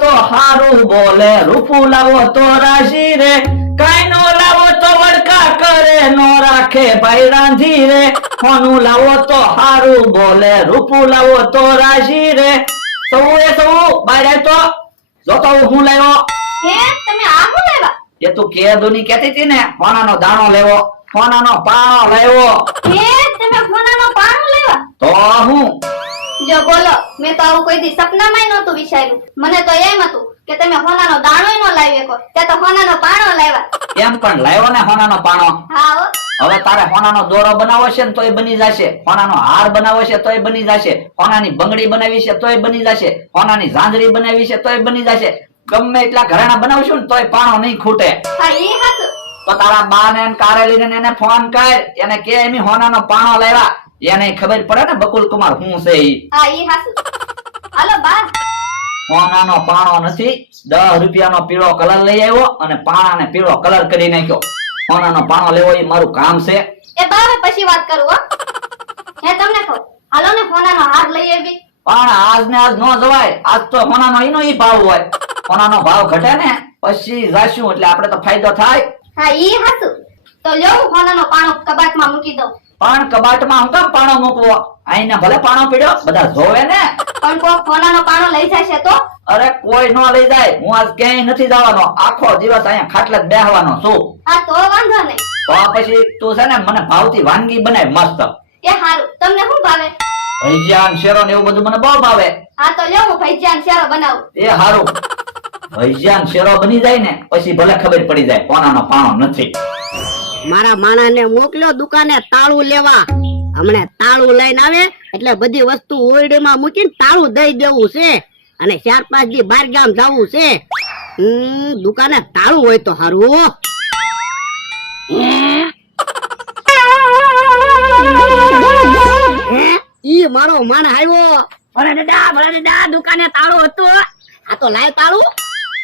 તો હારું બોલે, રૂપું લાવો તો રાશી રે, કાઈ નો લાવો તો વડકા કરે, નો રાખે ભાઈ રાંધી રે. હોનું લાવો તો હારું બોલે, રૂપું લાવો તો રાશી રે. સૌ બાય તો જોતો હું લાવ્યો. હે તમે આ શું લાવ્યા? એ તું કેદુની કહેતી હતી ને, હોનાનો દાણો લેવો, હોનાનો પાણો લાવ્યો. હે તમે સોનાનો પાણો લાવ્યા? તો હું જો બોલો, મેં તો આવું કોઈ દી સપનામાંય નહોતું વિચાર્યું. મને તો એમ હતું કે તમે સોનાનો દાણોય ન લાવી શકો, તે તો સોનાનો પાણો લાવ્યા. એમ પણ લાવ્યો ને હોનાનો પાણો. હા હો. હવે તારે હોનાનો દોરો બનાવવો છે ને તોય બની જશે, હોનાનો હાર બનાવવો છે તોય બની જશે, હોનાની બંગડી બનાવી છે તોય બની જશે, હોનાની ઝાંઝરી બનાવી છે તોય બની જશે. ગમે એટલા ઘરેણા બનાવશું ને તોય પાણો નહીં ખૂટે. હા ઈ હાચું. તો તારા બા ને કારેલી ને એને ફોન કર, એને કે એમ હોનાનો પાણો લાવ્યા. એને ખબર પડે ને બકુલ કુમાર હું છે ઈ. હા ઈ હાચું. હાલો બા. હોનાનો પાણો નથી, 10 રૂપિયાનો પીળો કલર લઈ આવ્યો અને પાણાને પીળો કલર કરી નાખ્યો. હોનાનો પાણો લેવો એ મારું કામ છે. એ બા હવે પછી વાત કરું હો. હે તમને કહું, હાલો ને સોનાનો હાર લઈ આવી. પણ આજ ને આજ નો જવાય. આજ તો હોનાનો ઈનો ઈ ભાવ હોય. હોનાનો ભાવ ઘટે ને પછી જાશું એટલે આપણે તો ફાયદો થાય. હા ઈ હાચું. તો લ્યો હું સોનાનો પાણો કબાટમાં મૂકી દઉં. પણ કબાટમાં હું કેમ પાણો મૂકવો? આઈને ભલે પાણો પીડ્યો, બધા જોવે ને. પણ કોઈ સોનાનો પાણો લઈ જશે તો? અરે કોઈ નો લઈ જાય. હું આજ ક્યાંય નથી જવાનો, આખો દિવસ અહીંયા ખાટલે જ બેહવાનો છું. હા તો વાંધો નહીં. તો પછી તું છે ને મને ભાવતી વાનગી બનાય મસ્ત. એ હારું. તમને શું ભાવે? ભજીયા ને શેરો ને એવું બધું મને બહુ ભાવે. હા તો લ્યો હું ભજીયા ને શેરો બનાવું. એ હારું. ભજીયા ને શેરો બની જાય ને પછી ભલે ખબર પડી જાય કોનાનો પાણો નથી. મારા માણાને મોકલ્યો દુકાને તાળું લેવા. હમણે તાળું લઈને આવે એટલે બધી વસ્તુ ઓરડીમાં મૂકીને તાળું દઈ દેવું છે અને 4-5 દી બહાર ગામ જવું છે. દુકાને તાળું હોય તો હારું. ઈ મારો માણ આવ્યો. ભલે દાદા દુકાને તાળું હતું. આ તો લાય તાળું.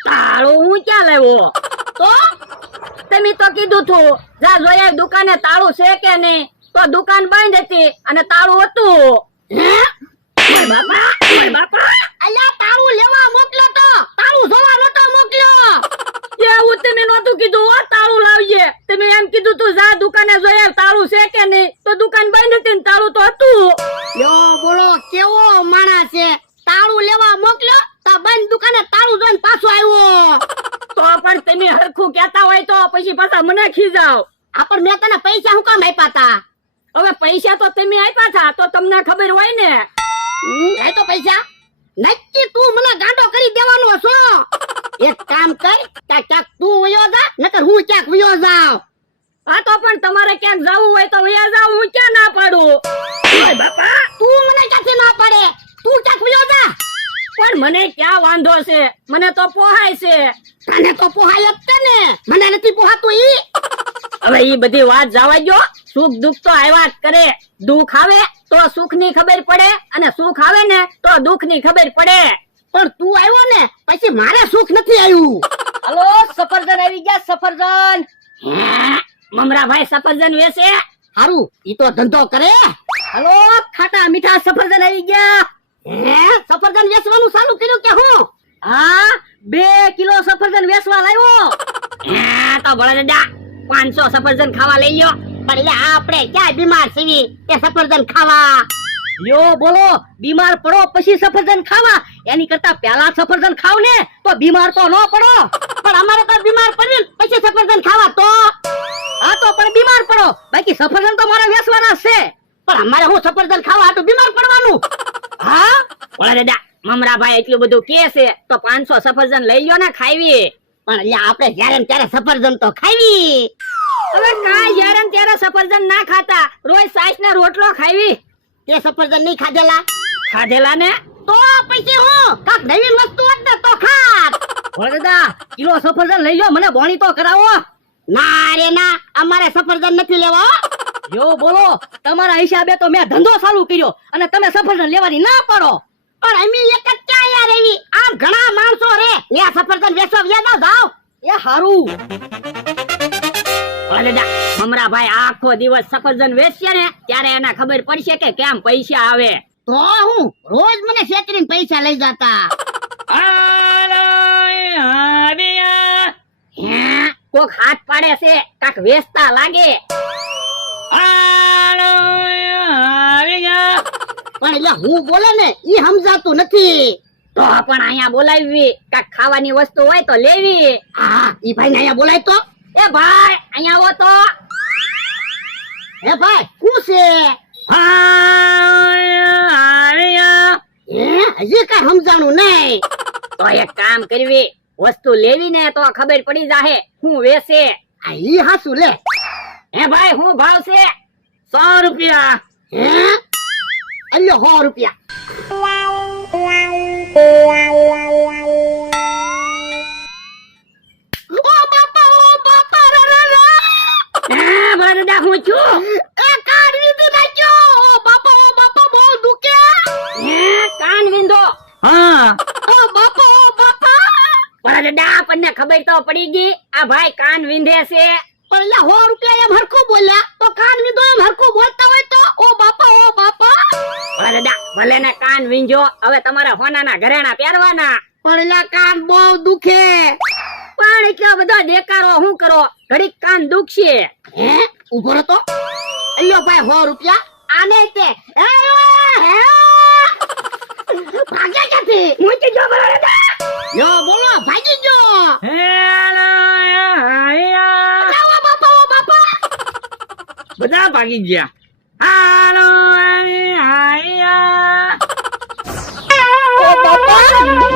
તાળું હું ક્યાં લાવ્યો? તો તમે તો કીધું તું જા જોયા દુકાને તાળું છે કે નહીં, તો દુકાન બંધ હતી અને તાળું હતું. હે બાપા અલ્યા તાળું લેવા મોકલ્યો તો તાળું જોવા નતો મોકલ્યો. એવું તમે નહોતું કીધું હો તાળું લાવજે. તમે એમ કીધું તું જા દુકાને જોયા તાળું છે કે નહીં, તો દુકાન બંધ હતી ને તાળું તો હતું. યો બોલો કેવો માણસ છે, તાળું લેવા મોકલ્યો તો બંધ દુકાને તાળું જોઈને પાછો આવ્યો. તો પણ તમે હરખું કહેતા હોય તો પછી પાછા મને ખીજાવ. આ પણ મેં તને પૈસા હું કામ આપ્યા તા? હવે પૈસા તો તમે આપ્યા હતા તો તમને ખબર હોય ને. એ તો પૈસા નક્કી તું મને ગાંડો કરી દેવાનો છો. એક કામ કર, ક્યાંક તું વયો જા નકર હું ક્યાંક વયો જાવ. હા તો પણ તમારે ક્યાંક જવું હોય તો વયા જાવ, હું ક્યાં ના પાડું. ઓય બાપા તું મને ક્યાંથી ના પાડે? તું ક્યાંક વયો જા. પણ મને ક્યાં વાંધો છે, મને તો પોહાય છે. તને તો પોહાય જ છે ને, મને નથી પોહાતું ઈ. હવે ઈ બધી વાત જવા દો. સુખ દુઃખ તો આવ્યા જ કરે. દુઃખ આવે તો સુખ ની ખબર પડે અને સુખ આવે ને તો દુઃખ ની ખબર પડે. પણ તું આવ્યો ને પછી મારે સુખ નથી આવ્યું. હાલો સફરજન આવી ગયા, સફરજન. મમરાભાઈ સફરજન વેચે? હારું ઈ તો ધંધો કરે. હાલો ખાટા મીઠા સફરજન આવી ગયા. સફરજન વેચવાનું ચાલુ કર્યું કે હું? હા 2 કિલો સફરજન વેચવા લાવ્યો. તો ભલે દાદા 500 સફરજન ખાવા લઈ લ્યો. પણ આપણે ક્યાં બીમાર છીએ કે સફરજન ખાવા? યો બોલો બીમાર પડો પછી સફરજન ખાવા, એની કરતા પહેલા સફરજન ખાવ ને તો બીમાર તો ન પડો. પણ અમારે તો બીમાર પડીને પછી સફરજન ખાવા તો હા તો પણ બીમાર પડો, બાકી સફરજન તો મારે વેચવાના છે. પણ અમારે હું સફરજન ખાવા આટલું બીમાર પડવાનું? હા ઓલા દાદા મમરાભાઈ એટલું બધું કે છે તો 500 સફરજન લઈ લ્યો ને ખાવી. પણ એટલે આપણે જ્યારે ને ત્યારે સફરજન તો ખાવી. હવે કાંઈ જ્યારે ને ત્યારે સફરજન ના ખાતા, રોજ સાઈસ ને રોટલો ખાવી. તે સફરજન નહીં ખાધેલા? ખાધેલા ને. તો પછી હું કાક નવીન વસ્તુ હોત ને તો ખાત. ઓલા દાદા કિલો સફરજન લઈ લ્યો, મને બોણી તો કરાવો. ના રે ના, અમારે સફરજન નથી લેવા. જો બોલો તમારા હિસાબે તો મેં ધંધો ચાલુ કર્યો અને તમે સફરજન લેવાની ના પાડો. પણ અમે એક જ ક્યાં યાર એવી, આમ ઘણા માણસો રે ત્યાં સફરજન વેચવા વ્યા જાવ. એ હારું. ઓલા દાદા મમરાભાઈ આખો દિવસ સફરજન વેચશે ને ત્યારે એને ખબર પડશે કે કેમ પૈસા આવે. તો હું રોજ મને છેતરીને પૈસા લઈ જતા. હાલો કોક હાથ પાડે છે કાક વેચતા લાગે. હાલો આવી ગયા. પણ એટલે હું બોલે ને ઈ સમજાતું નથી. તો પણ અહીંયા બોલાવી કાક ખાવાની વસ્તુ હોય તો લેવી. હા ઈ ભાઈ ને અહીંયા બોલાય તો. એ ભાઈ અહીંયા આવો તો. હે ભાઈ શું છે? આવી ગયા. હજી કઈ સમજાણું નહીં. તો એક કામ કરવી, વસ્તુ લેવી ને તો ખબર પડી જાહે હું વેચે. આ ઈ હાસુ લે. હે ભાઈ હું ભાવ છે? 100 રૂપિયા. હે અલ્યો 100 રૂપિયા. ઓ બાપા રા રા રા. હે ભરડા હું છું. એ કાન લીધું નાખ્યો. ઓ બાપા બહુ દુખે. હે કાન વિંધો. હા ઓ બાપા. ભરડા આપણને ખબર તો પડી ગઈ આ ભાઈ કાન વિંધે છે. પણ લા 100 રૂપિયા એમ હરખું બોલ્યા તો કાન લીધો એમ હરખું બોલતા હોય તો ઓ બાપા. ભરડા ભલે ને કાન વિંજો, હવે તમારે હોનાના ઘરેણા પહેરવાના. પણ લા કાન બહુ દુખે. પણ એટલો બધો દેકારો હું કરો, ઘડીક કાન દુખશે. હે ઉભો રહો તો. અલ્યો ભાઈ 100 રૂપિયા આને તે. હે ભાગ્યા ક્યાંથી? મૂકી જો ભરડા. યો બોલો ભાગી જો. હેલો આવી ગયા. ઓ બાપા. બધા ભાગી ગયા. હાલો આવી ગયા. ઓ બાપા.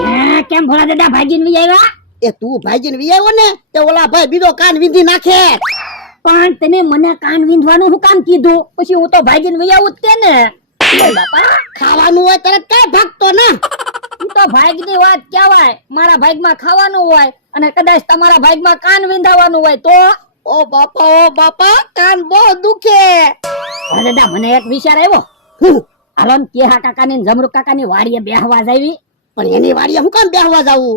હે કેમ ભોળા દાદા ભાગીને વી આવ્યા? એ તું ભાગીને વી આવ્યો ને તે ઓલા ભાઈ બીજો કાન વીંધી નાખે. પણ તમે મને કાન વિંધવાનું હું કામ કીધું? પછી હું તો ભાગીને વી આવું જ તે ને. લે બાપા, ખાવાનું હોય તરત કઈ ભાગતો ના. હું તો ભાગની વાત કહેવાય. મારા ભાગમાં ખાવાનું હોય અને કદાચ તમારા ભાગમાં કાન વિંધાવાનું હોય તો. ઓ બાપા કાન બહુ દુખે. ભોળા દાદા મને એક વિચાર આવ્યો. હું? હાલો ને કેહા કાકાની ને જમરૂક કાકાની વાડીએ બેહવા જાવી. પણ એની વાડીએ હું કામ બેહવા જાવું?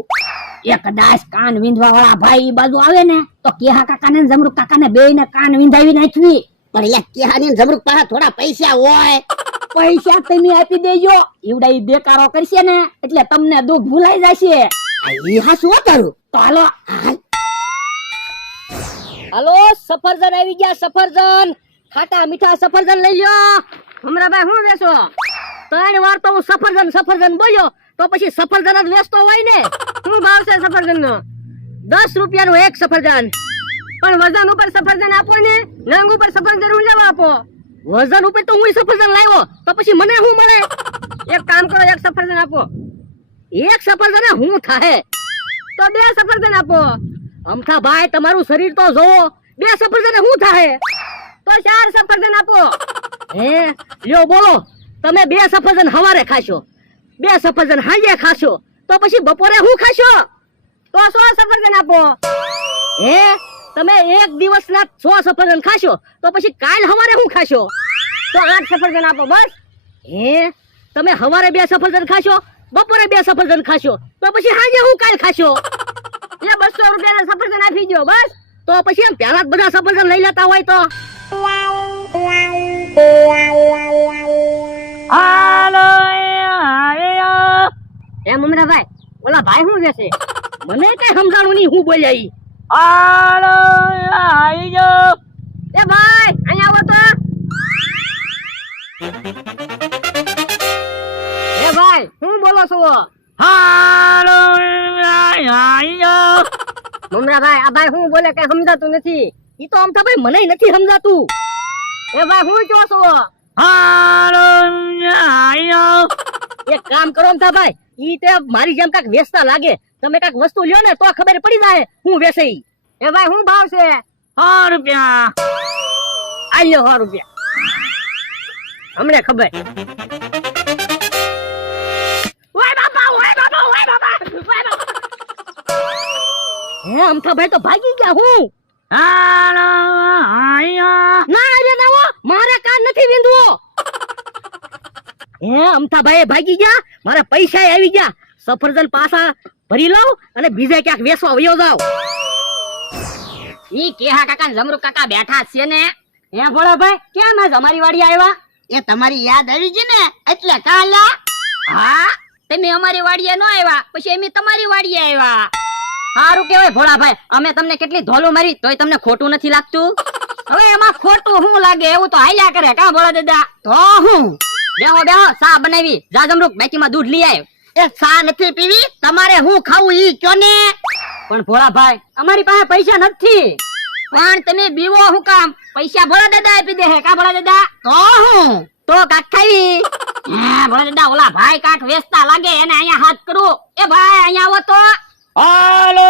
એ કદાચ કાન વિંધવા વાળા ભાઈ ઈ બાજુ આવે ને તો કેહા કાકાને ને જમરૂક કાકાને બેયને કાન વિંધાવી નાખવી. પણ યા કેહાની ને જમરૂક પાસે થોડા પૈસા હોય. પૈસા તમે આપી દેજો, ઈવડા ઈ દેકારો કરશે ને એટલે તમને દુઃખ ભૂલાઈ જશે. આ ઈ હાસુ તારું. તો હાલો. હાલો સફરજન આવી ગયા. સફરજન ખાટા મીઠા સફરજન લઈ લ્યો. હમણાં હું વેચો? 3 વાર તો હું સફરજન બોલ્યો તો પછી સફરજન જ વેચતો હોય ને. શું ભાવ છે સફરજન નો? 10 રૂપિયાનું એક સફરજન. પણ વજન ઉપર સફરજન આપો ને, નંગ ઉપર સફરજન હું લેવા આપો. વજન ઉપર તો હું સફરજન લાવ્યો તો પછી મને શું મળે? એક કામ કરો, એક સફરજન આપો. એક સફરજન હું થાય તો 2 સફરજન આપો. અમથા ભાઈ તમારું શરીર તો જોવો, 2 સફરજન શું થાય તો 4 સફરજન આપો. હે લ્યો બોલો, તમે 2 સફરજન હવારે ખાશો, 2 સફરજન સાંજે ખાશો તો પછી બપોરે શું ખાશો? તો 100 સફરજન આપો. હે તમે એક દિવસના 100 સફરજન ખાશો તો પછી કાલ હવારે શું ખાશો? તો 8 સફરજન આપો બસ. હે તમે હવારે 2 સફરજન ખાશો, બપોરે 2 સફરજન ખાશો તો પછી સાંજે શું કાલ ખાશો? એ 200 રૂપિયાના સફરજન આપી દો બસ. તો પછી એમ પહેલા જ બધા સફરજન લઈ લેતા હોય તો. હાલો આવી ગયા. એ મમરાભાઈ, ઓલા ભાઈ શું વેચે? મને કઈ સમજાણું નહીં હું બોલ્યા ઈ. હાલો આવી ગયા. એ ભાઈ અહીંયા આવો તો. એ ભાઈ હું બોલો છો? હાલો આવી ગયા. મમરાભાઈ આ ભાઈ હું બોલે કઈ સમજાતું નથી. ઈ તો અમથા ભાઈ મને નથી સમજાતું. એ ભાઈ હું કહો છો? હાલો આવી ગયા. એક કામ કરો અમથા ભાઈ, ઈ તે મારી જેમ કાક વેચતા લાગે. તમે કાક વસ્તુ લ્યો ને તો ખબર પડી જાય હું વેચે ઈ. એ ભાઈ હું ભાવ છે? 100 રૂપિયા. આલ્યો 100 રૂપિયા. હમણે ખબર. ઓય બાપા, ઓય બાપા, ઓય બાપા, ઓય બાપા. હે અમથા ભાઈ તો ભાગી ગયા. હું હાલો આવી ગયા. ના અરે નાવો, મારે કાન નથી વિંધવો. હે અમથા ભાઈ ભાગી ગયા, મારા પૈસા આવી ગયા. સફરજન પાછા ભરી લઉં અને બીજે ક્યાંક વેચવા વયો જાવ. ઈ કેહા કાકા જમરૂક કાકા બેઠા છે ને. હે ભોળાભાઈ કેમ આજ અમારી વાડી આવ્યા? એ તમારી યાદ આવી ગઈ ને એટલે કાલા. હા તમે અમારી વાડીએ ન આવ્યા પછી અમે તમારી વાડીએ આવ્યા. સારું કેવાય ભોળાભાઈ, અમે તમને કેટલી ધોલો મારી તોય તમને ખોટું નથી લાગતું? હવે એમાં ખોટું શું લાગે, એવું તો હાલ્યા કરે કા ભોળા દાદા? તો હું બેહો બેહો, સા બનાવી જા જમરૂક, બાકીમાં દૂધ લઈ આવ. એ સા નથી પીવી, તમારે હું ખાવું ઈ કયો ને. પણ ભોળાભાઈ અમારી પાસે પૈસા નથી. પણ તમે બીવો હું કામ? પૈસા ભોળા દાદા આપી દે હે કા ભોળા દાદા? તો હું તો કાક ખાવી. હે ભોળા દાદા, ઓલા ભાઈ કાક વેચતા લાગે એને અહીંયા હાથ કરું. એ ભાઈ અહીંયા આવો તો. હાલો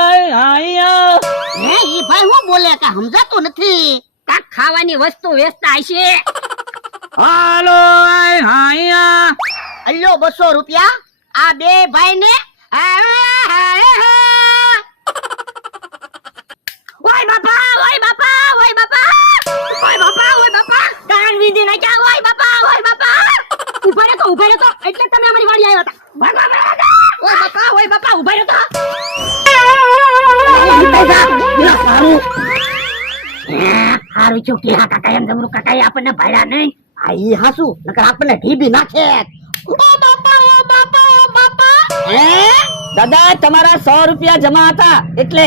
અહીંયા. હે ઈ ભાઈ હું બોલે કે સમજાતું નથી. કાક ખાવાની વસ્તુ વેચતા હશે. હાલો અહીંયા. અલ્યો 200 રૂપિયા આ બે ભાઈ ને. ઓય બાપા, ઓય બાપા, ઓય બાપા, ઓય બાપા, ઓય બાપા, કાન વીધી નાખ્યા. ઓય બાપા, ઓય બાપા, ઉભા રહેતો એટલે તમે અમારી વાડી આવ્યા હતા. ભાગવા ભાગવા. ઓય બાપા, ઓય બાપા, ઉભા રહેતો. હારું છું કે હા કાકા એમ જમરૂ કાકા આપણને ભાડ્યા નહીં. આ ઈ હાસુ નકર આપણને ઢીબી નાખે. ઓ બાપા, ઓ બાપા, ઓ બાપા. દાદા તમારા 100 રૂપિયા જમા હતા એટલે.